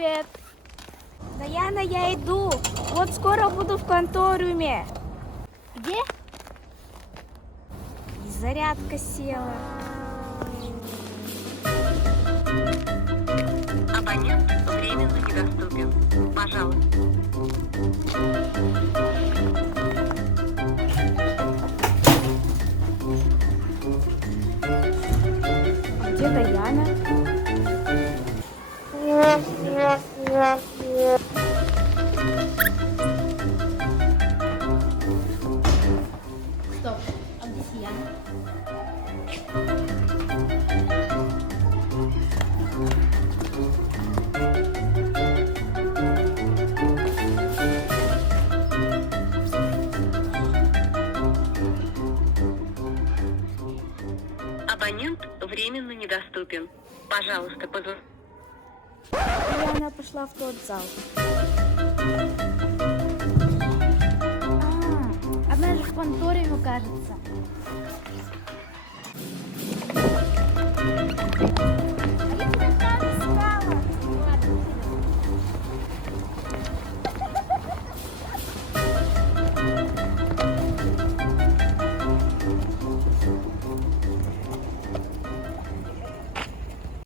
Привет. Даяна, я иду. Вот скоро буду в конториуме. Где? И зарядка села. Абонент временно недоступен. Пожалуйста. Где Даяна? Стоп, а где Сияна? Абонент временно недоступен. Пожалуйста, позвоните. Даяна пошла в тот зал. Она же в конториуме, кажется.